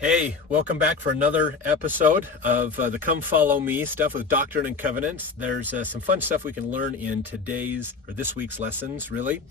Hey, welcome back for another episode of the Come Follow Me stuff with Doctrine and Covenants. There's some fun stuff we can learn in this week's lessons, really.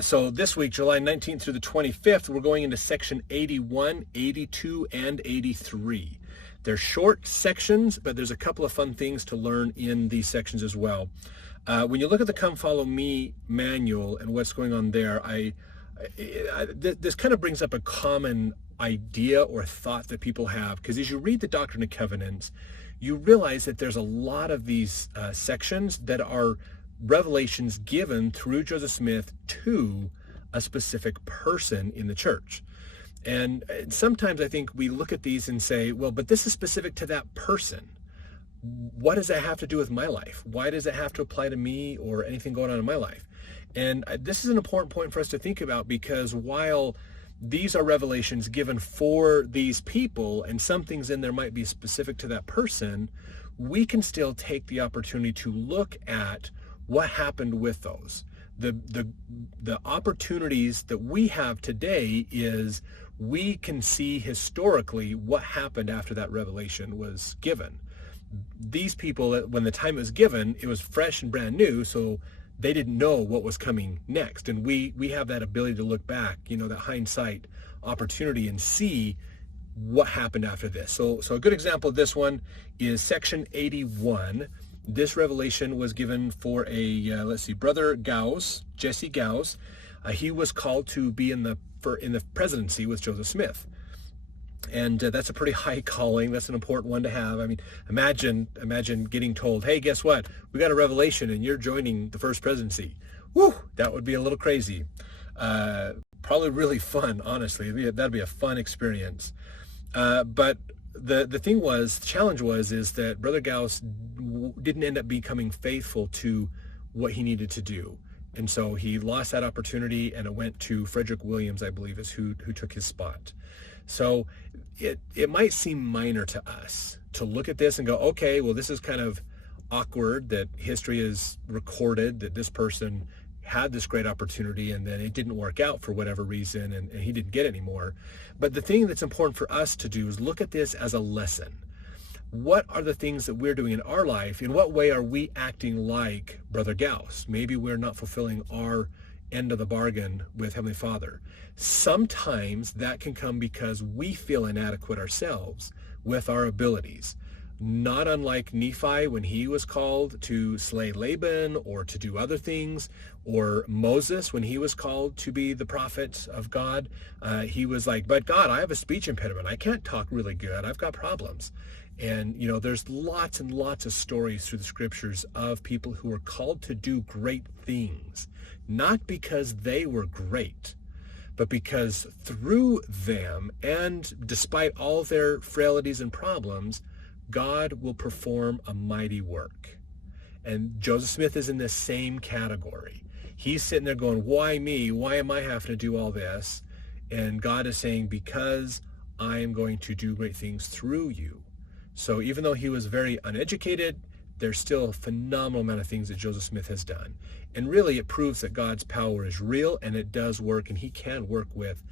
So this week, July 19th through the 25th, we're going into section 81, 82, and 83. They're short sections, but there's a couple of fun things to learn in these sections as well. When you look at the Come Follow Me manual and what's going on there, this kind of brings up a common idea or thought that people have, because as you read the Doctrine and Covenants, you realize that there's a lot of these sections that are revelations given through Joseph Smith to a specific person in the church. And sometimes I think we look at these and say, well, but this is specific to that person. What does that have to do with my life? Why does it have to apply to me or anything going on in my life? And this is an important point for us to think about, because while these are revelations given for these people, and some things in there might be specific to that person, we can still take the opportunity to look at what happened with those. The opportunities that we have today is we can see historically what happened after that revelation was given. These people, when the time was given, it was fresh and brand new, so they didn't know what was coming next. And we have that ability to look back, that hindsight opportunity, and see what happened after this. So a good example of this one is section 81. This revelation was given for Brother Gauss, Jesse Gauss. He was called to be in the presidency with Joseph Smith. And that's a pretty high calling. That's an important one to have. I mean, imagine getting told, hey, guess what? We got a revelation and you're joining the first presidency. Woo, that would be a little crazy. Probably really fun, honestly. That'd be a fun experience. But the challenge is that Brother Gauss didn't end up becoming faithful to what he needed to do. And so he lost that opportunity, and it went to Frederick Williams, I believe, is who took his spot. So it might seem minor to us to look at this and go, okay, well, this is kind of awkward that history is recorded that this person had this great opportunity and then it didn't work out for whatever reason, and he didn't get any more. But the thing that's important for us to do is look at this as a lesson. What are the things that we're doing in our life? In what way are we acting like Brother Gauss? Maybe we're not fulfilling our end of the bargain with Heavenly Father. Sometimes that can come because we feel inadequate ourselves with our abilities. Not unlike Nephi when he was called to slay Laban or to do other things, or Moses when he was called to be the prophet of God. He was like, but God, I have a speech impediment. I can't talk really good. I've got problems. And, there's lots and lots of stories through the scriptures of people who were called to do great things, not because they were great, but because through them, and despite all their frailties and problems, God will perform a mighty work. And Joseph Smith is in this same category. He's sitting there going, why me? Why am I having to do all this? And God is saying, because I am going to do great things through you. So even though he was very uneducated, there's still a phenomenal amount of things that Joseph Smith has done. And really it proves that God's power is real and it does work, and he can work with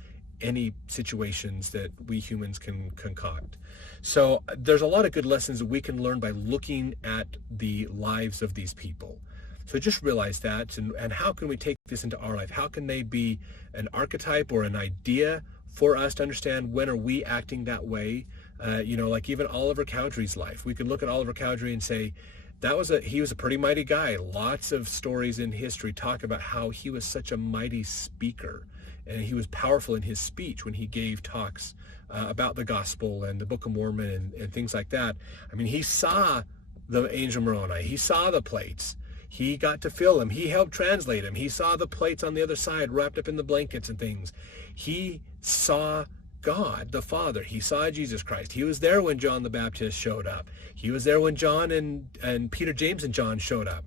any situations that we humans can concoct. So there's a lot of good lessons that we can learn by looking at the lives of these people. So just realize that, and how can we take this into our life? How can they be an archetype or an idea for us to understand when are we acting that way? Like even Oliver Cowdery's life. We can look at Oliver Cowdery and say, he was a pretty mighty guy. Lots of stories in history talk about how he was such a mighty speaker, and he was powerful in his speech when he gave talks about the gospel and the Book of Mormon and things like that. I mean, he saw the angel Moroni. He saw the plates. He got to feel them. He helped translate them. He saw the plates on the other side wrapped up in the blankets and things. He saw God, the Father. He saw Jesus Christ. He was there when John the Baptist showed up. He was there when John and Peter, James, and John showed up.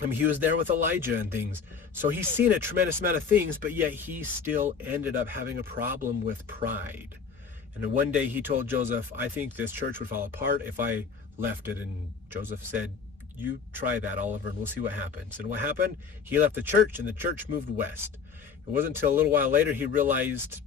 I mean, he was there with Elijah and things. So he's seen a tremendous amount of things, but yet he still ended up having a problem with pride. And then one day he told Joseph, I think this church would fall apart if I left it. And Joseph said, you try that, Oliver, and we'll see what happens. And what happened? He left the church, and the church moved west. It wasn't until a little while later he realized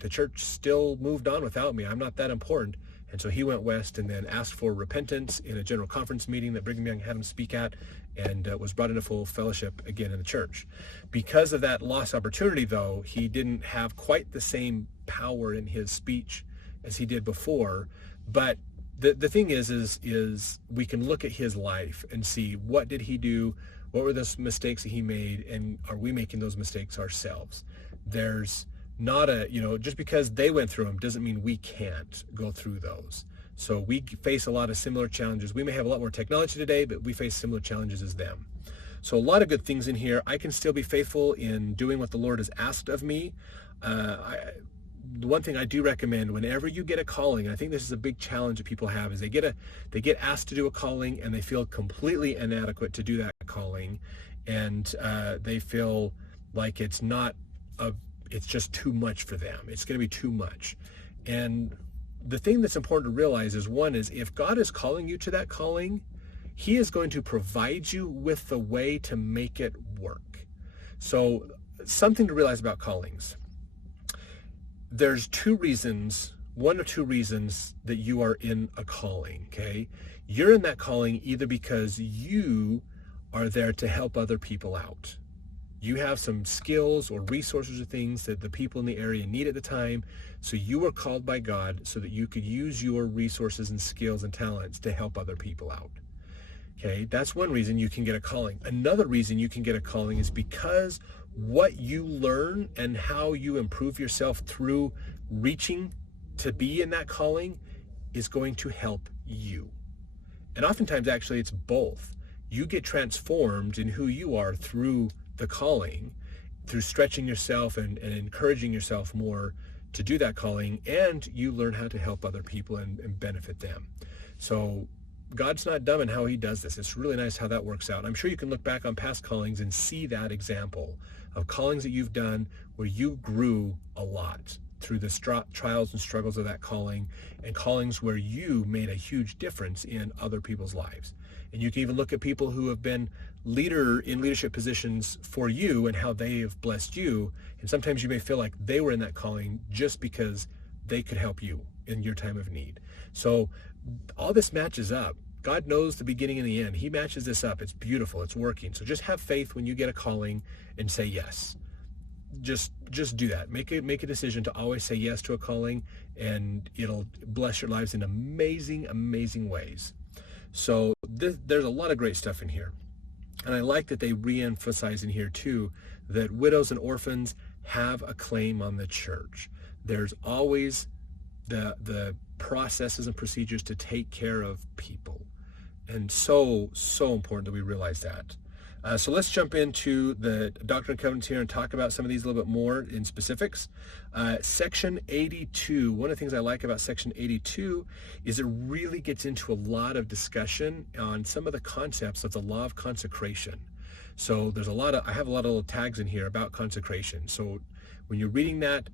the church still moved on without me. I'm not that important. And so he went west and then asked for repentance in a general conference meeting that Brigham Young had him speak at, and was brought into full fellowship again in the church. Because of that lost opportunity, though, he didn't have quite the same power in his speech as he did before. But the thing is we can look at his life and see, what did he do? What were those mistakes that he made? And are we making those mistakes ourselves? There's not just because they went through them doesn't mean we can't go through those. So we face a lot of similar challenges. We may have a lot more technology today, but we face similar challenges as them. So a lot of good things in here. I can still be faithful in doing what the Lord has asked of me. The one thing I do recommend, whenever you get a calling, and I think this is a big challenge that people have, is they get asked to do a calling and they feel completely inadequate to do that calling, and they feel like it's just too much for them. It's going to be too much. And the thing that's important to realize is, one is, if God is calling you to that calling, he is going to provide you with the way to make it work. So something to realize about callings. There's one or two reasons that you are in a calling, okay? You're in that calling either because you are there to help other people out. You have some skills or resources or things that the people in the area need at the time, so you were called by God so that you could use your resources and skills and talents to help other people out. Okay, that's one reason you can get a calling. Another reason you can get a calling is because what you learn and how you improve yourself through reaching to be in that calling is going to help you. And oftentimes, actually, it's both. You get transformed in who you are through the calling, through stretching yourself and encouraging yourself more to do that calling, and you learn how to help other people and benefit them. So God's not dumb in how he does this. It's really nice how that works out. I'm sure you can look back on past callings and see that example of callings that you've done where you grew a lot through the trials and struggles of that calling, and callings where you made a huge difference in other people's lives. And you can even look at people who have been in leadership positions for you and how they have blessed you. And sometimes you may feel like they were in that calling just because they could help you in your time of need. So all this matches up. God knows the beginning and the end. He matches this up. It's beautiful. It's working. So just have faith when you get a calling and say yes. Just do that. Make a decision to always say yes to a calling, and it'll bless your lives in amazing, amazing ways. So there's a lot of great stuff in here. And I like that they re-emphasize in here too that widows and orphans have a claim on the church. There's always the processes and procedures to take care of people. And so important that we realize that. So let's jump into the Doctrine and Covenants here and talk about some of these a little bit more in specifics. Section 82, one of the things I like about Section 82 is it really gets into a lot of discussion on some of the concepts of the law of consecration. So I have a lot of little tags in here about consecration. So when you're reading that,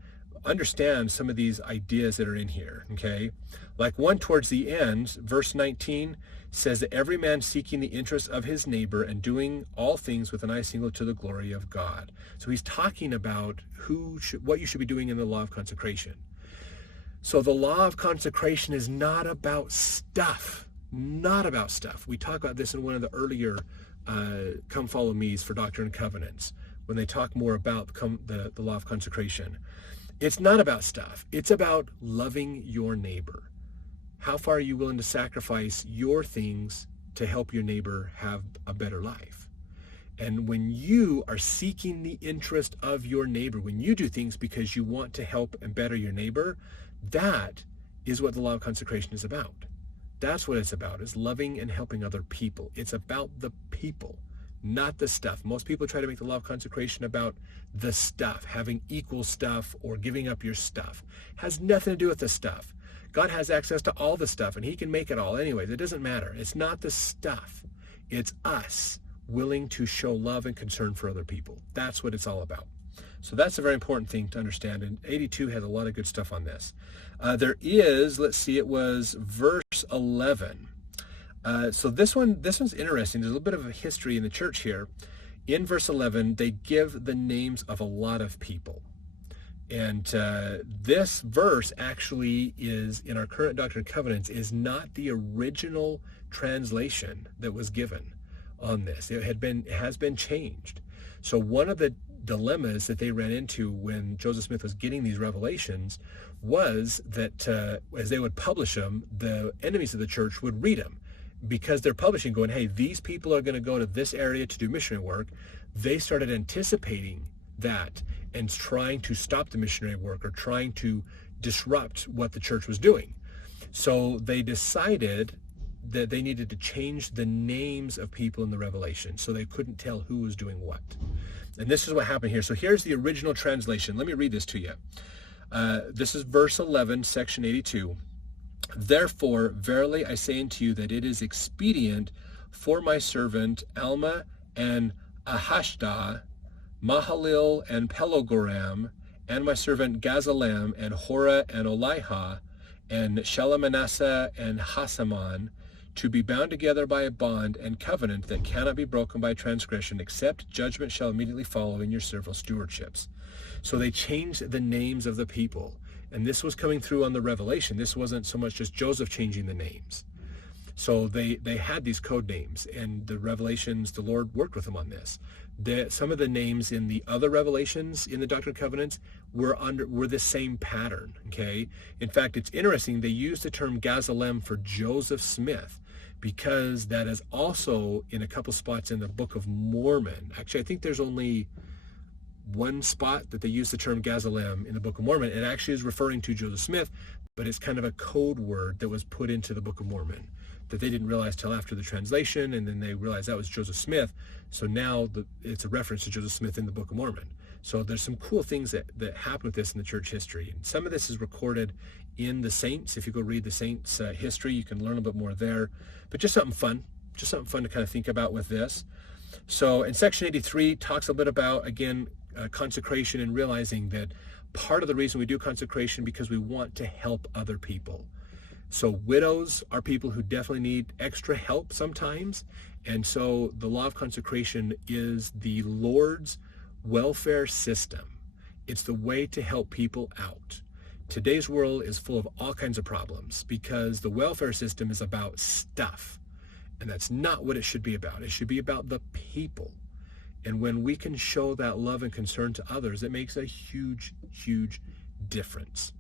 understand some of these ideas that are in here, okay? Like one towards the end, verse 19 says that every man seeking the interest of his neighbor and doing all things with an eye single to the glory of God. So he's talking about what you should be doing in the law of consecration. So the law of consecration is not about stuff, not about stuff. We talk about this in one of the earlier Come Follow Me's for Doctrine and Covenants, when they talk more about the law of consecration. It's not about stuff. It's about loving your neighbor. How far are you willing to sacrifice your things to help your neighbor have a better life? And when you are seeking the interest of your neighbor, when you do things because you want to help and better your neighbor, that is what the law of consecration is about. That's what it's about, is loving and helping other people. It's about the people, not the stuff. Most people try to make the law of consecration about the stuff, having equal stuff or giving up your stuff. It has nothing to do with the stuff. God has access to all the stuff, and he can make it all anyways. It doesn't matter. It's not the stuff. It's us willing to show love and concern for other people. That's what it's all about. So that's a very important thing to understand, and 82 has a lot of good stuff on this. There is, let's see, it was verse 11. So this one's interesting. There's a little bit of a history in the church here. In verse 11, they give the names of a lot of people. And this verse actually is, in our current Doctrine and Covenants, is not the original translation that was given on this. It has been changed. So one of the dilemmas that they ran into when Joseph Smith was getting these revelations was that as they would publish them, the enemies of the church would read them, because they're publishing going, hey, these people are going to go to this area to do missionary work. They started anticipating that and trying to stop the missionary work or trying to disrupt what the church was doing. So they decided that they needed to change the names of people in the Revelation so they couldn't tell who was doing what. And this is what happened here. So here's the original translation. Let me read this to you. This is verse 11, section 82. Therefore, verily I say unto you that it is expedient for my servant Alma and Ahashdah, Mahalil and Pelogoram, and my servant Gazalem and Hora and Olihah, and Shalmaneser and Hasaman, to be bound together by a bond and covenant that cannot be broken by transgression, except judgment shall immediately follow in your several stewardships. So they changed the names of the people. And this was coming through on the Revelation. This wasn't so much just Joseph changing the names. So they had these code names, and the Revelations, the Lord worked with them on this. Some of the names in the other Revelations in the Doctrine and Covenants were the same pattern, okay? In fact, it's interesting, they use the term Gazalem for Joseph Smith, because that is also in a couple spots in the Book of Mormon. Actually, I think there's only one spot that they use the term Gazalem in the Book of Mormon. It actually is referring to Joseph Smith, but it's kind of a code word that was put into the Book of Mormon that they didn't realize till after the translation, and then they realized that was Joseph Smith. So now it's a reference to Joseph Smith in the Book of Mormon. So there's some cool things that happen with this in the church history. And some of this is recorded in the saints. If you go read the saints' history, you can learn a bit more there. But just something fun to kind of think about with this. So in section 83 talks a bit about, again, consecration, and realizing that part of the reason we do consecration because we want to help other people. So widows are people who definitely need extra help sometimes. And so the law of consecration is the Lord's welfare system. It's the way to help people out. Today's world is full of all kinds of problems because the welfare system is about stuff. And that's not what it should be about. It should be about the people. And when we can show that love and concern to others, it makes a huge, huge difference.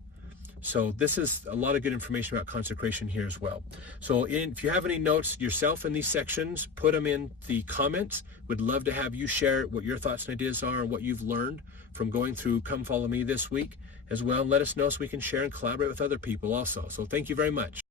So this is a lot of good information about consecration here as well. So if you have any notes yourself in these sections, put them in the comments. Would love to have you share what your thoughts and ideas are and what you've learned from going through Come Follow Me this week as well. And let us know so we can share and collaborate with other people also. So thank you very much.